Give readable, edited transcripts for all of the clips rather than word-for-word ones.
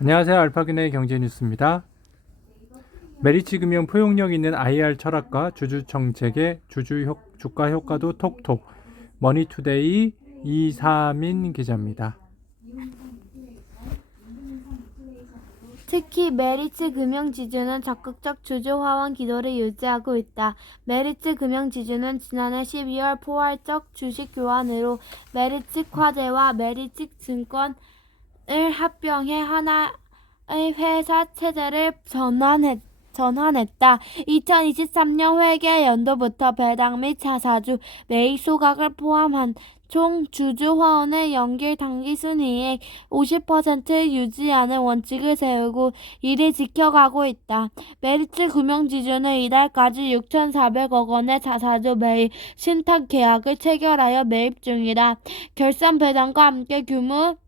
안녕하세요. 알파gün의 경제뉴스입니다. 메리츠 금융 포용력 있는 IR 철학과 주주 정책의 주가 효과도 톡톡. 머니투데이 이사민 기자입니다. 특히 메리츠 금융지주는 적극적 주주 화원 기조를 유지하고 있다. 메리츠 금융지주는 지난해 12월 포괄적 주식 교환으로 메리츠 과제와 메리츠 증권을 합병해 하나의 회사 체제를 전환했다. 2023년 회계 연도부터 배당 및 자사주 매입 소각을 포함한 총 주주 화원의 연결 당기순이익 50% 유지하는 원칙을 세우고 이를 지켜가고 있다. 메리츠 금융지주는 이달까지 6,400억 원의 자사주 매입 신탁 계약을 체결하여 매입 중이다. 결산 배당과 함께 규모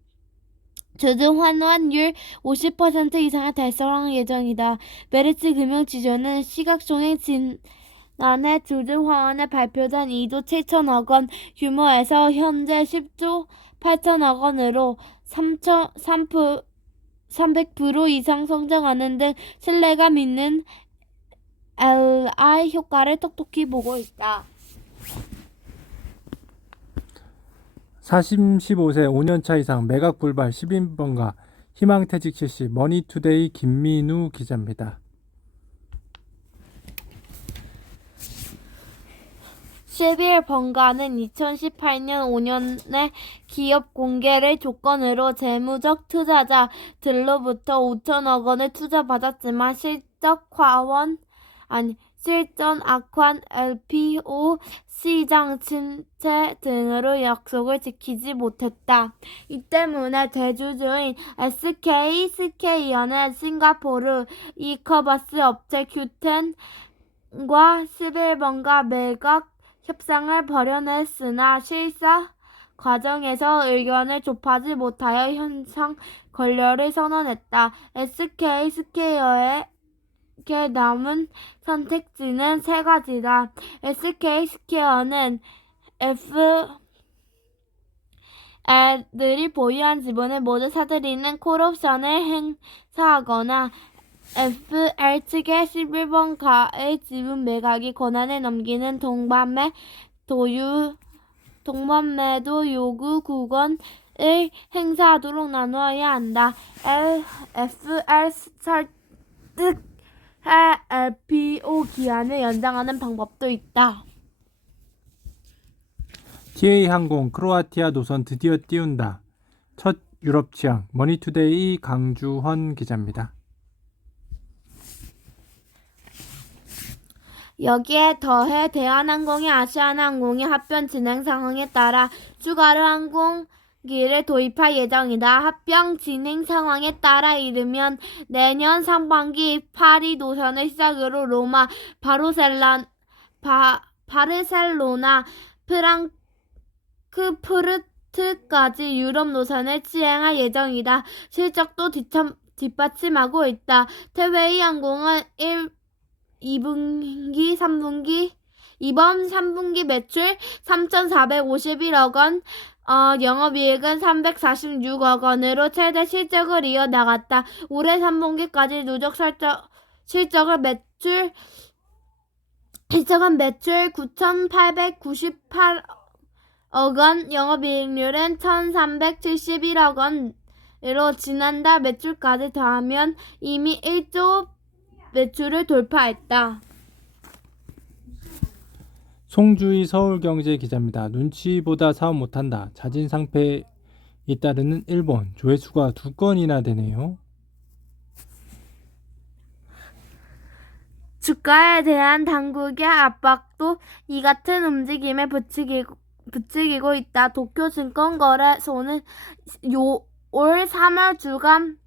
주주 환원율 50% 이상을 달성할 예정이다. 메리츠 금융지주는 시각총액 지난해 주주 화원에 발표된 2조 7천억 원 규모에서 현재 10조 8천억 원으로 300% 이상 성장하는 등 신뢰감 있는 LI 효과를 톡톡히 보고 있다. 45세 5년차 이상 매각 불발 10인번가 희망퇴직 실시. 머니투데이 김민우 기자입니다. 11일 번가는 2018년 5년의 기업 공개를 조건으로 재무적 투자자들로부터 5천억 원을 투자받았지만 실전 악환, LPO, 시장 침체 등으로 약속을 지키지 못했다. 이 때문에 대주주인 SK스퀘어는 싱가포르 이커머스 업체 큐텐과 11번가 매각 협상을 벌여냈으나 실사 과정에서 의견을 좁히지 못하여 현상 건료를 선언했다. SK스퀘어의 남은 선택지는 세 가지다. SK스퀘어는 FL들이 보유한 지분을 모두 사들이는 콜옵션을 행사하거나 FL 측의 11번가의 지분 매각이 권한을 넘기는 동반매도 요구 구건을 행사하도록 나누어야 한다. FL 설득 LPO 기한을 연장하는 방법도 있다. TA항공 크로아티아 노선 드디어 띄운다. 첫 유럽 취항. 머니투데이 강주헌 기자입니다. 여기에 더해 대한항공이 아시아나항공의 합병 진행 상황에 따라 추가로 항공기를 도입할 예정이다. 합병 진행 상황에 따라 이르면 내년 상반기 파리 노선을 시작으로 로마, 바르셀로나, 프랑크푸르트까지 유럽 노선을 시행할 예정이다. 실적도 뒷받침하고 있다. 태웨이 항공은 이번 3분기 매출 3,451억 원, 영업이익은 346억 원으로 최대 실적을 이어나갔다. 올해 3분기까지 누적 실적은 매출 9,898억 원, 영업이익률은 1,371억 원으로 지난달 매출까지 더하면 이미 1조 매출을 돌파했다. 송주희 서울경제 기자입니다. 눈치보다 사업 못한다. 자진상패에 잇따르는 일본. 조회수가 2건이나 되네요. 주가에 대한 당국의 압박도 이 같은 움직임에 부추기고 있다. 도쿄증권거래소는 올 3월 주간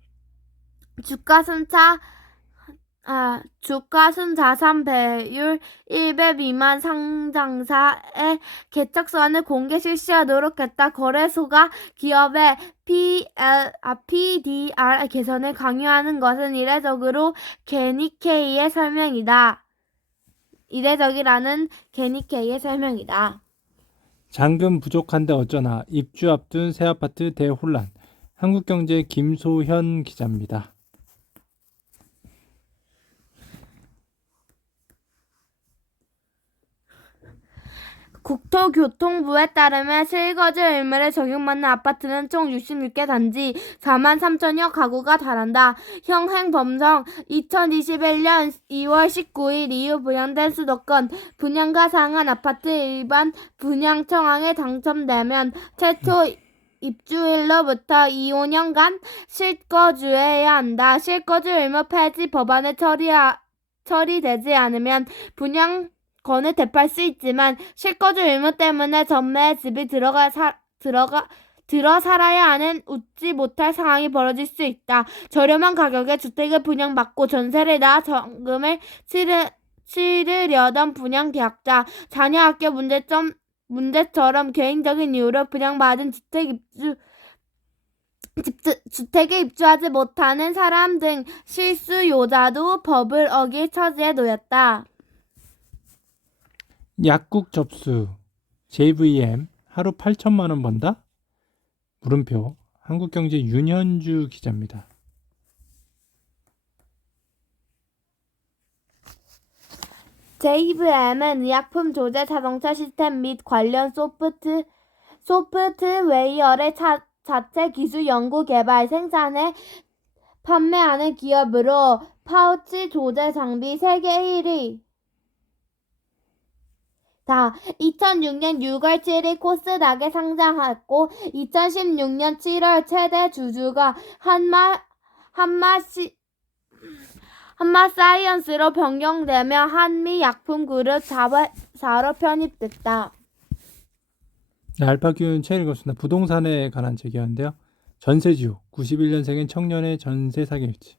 주가순자산 배율 1배 미만 상장사의 개척선을 공개 실시하도록 했다. 거래소가 기업의 PDR 개선을 강요하는 것은 이례적으로 게니케이의 설명이다. 이례적이라는 게니케이의 설명이다. 잔금 부족한데 어쩌나. 입주 앞둔 새아파트 대혼란. 한국경제 김소현 기자입니다. 국토교통부에 따르면 실거주 의무를 적용받는 아파트는 총 66개 단지 4만 3천여 가구가 달한다. 현행범정 2021년 2월 19일 이후 분양된 수도권 분양가 상한 아파트 일반 분양 청약에 당첨되면 최초 입주일로부터 2~5년간 실거주해야 한다. 실거주 의무 폐지 법안을 처리되지 않으면 분양권을 되팔 수 있지만 실거주 의무 때문에 전매에 집이 들어 살아야 하는 웃지 못할 상황이 벌어질 수 있다. 저렴한 가격에 주택을 분양받고 전세를 나 정금을 치르려던 분양계약자, 자녀 학교 문제처럼 개인적인 이유로 분양받은 주택에 입주하지 못하는 사람 등 실수요자도 법을 어길 처지에 놓였다. 약국 접수 JVM 하루 8천만 원 번다? 물음표. 한국경제 윤현주 기자입니다. JVM은 의약품 조제 자동차 시스템 및 관련 소프트웨어의 자체 기술 연구 개발 생산에 판매하는 기업으로 파우치 조제 장비 세계 1위. 2006년 6월 7일 코스닥에 상장했고 2016년 7월 최대 주주가 한마사이언스로 변경되며 한미약품그룹 자회사로 편입됐다. 네, 알파기운 책 읽었습니다. 부동산에 관한 책이었는데요. 전세지우 91년생인 청년의 전세 사기 일지.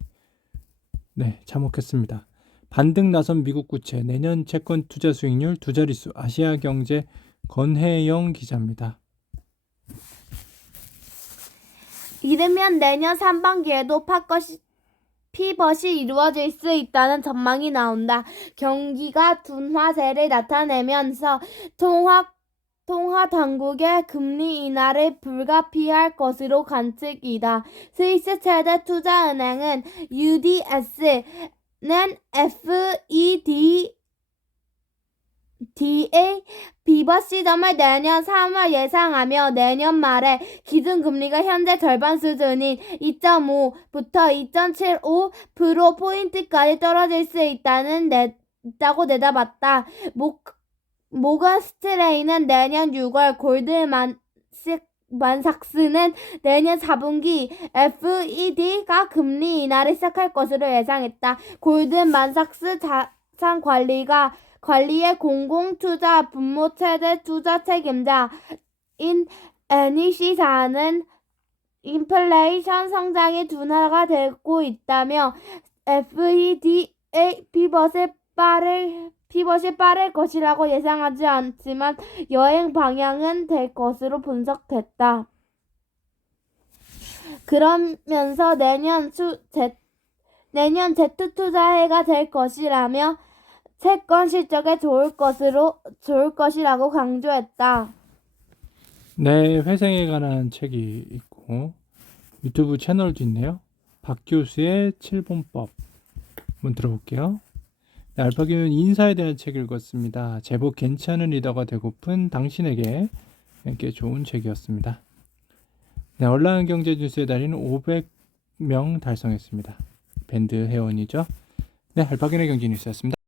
네, 참혹했습니다. 반등 나선 미국 구채 내년 채권 투자 수익률 두 자릿수. 아시아경제 권혜영 기자입니다. 이르면 내년 상반기에도 피벗이 이루어질 수 있다는 전망이 나온다. 경기가 둔화세를 나타내면서 통화 당국의 금리 인하를 불가피할 것으로 관측이다. 스위스 최대 투자은행은 UBS는 FED의 피벗 시점을 내년 3월 예상하며 내년 말에 기준금리가 현재 절반 수준인 2.5부터 2.75%포인트까지 떨어질 수 있다고 내다봤다. 모건 스트레이는 내년 6월, 골드만삭스는 내년 4분기 FED가 금리 인하를 시작할 것으로 예상했다. 골드만삭스 자산관리의 공공투자 분모 최대 투자 책임자인 NEC사는 인플레이션 성장이 둔화가 되고 있다며 FED의 피벗이 빠를 것이라고 예상하지 않지만 여행 방향은 될 것으로 분석됐다. 그러면서 내년 재투자해가 될 것이라며 채권 실적에 좋을 것이라고 강조했다. 네, 회생에 관한 책이 있고 유튜브 채널도 있네요. 박 교수의 7본법 한번 들어볼게요. 네, 알파기는 인사에 대한 책을 읽었습니다. 제법 괜찮은 리더가 되고픈 당신에게 꽤 좋은 책이었습니다. 네, 얼라인 경제 뉴스의 달인 500명 달성했습니다. 밴드 회원이죠. 네, 알파기의 경제 뉴스였습니다.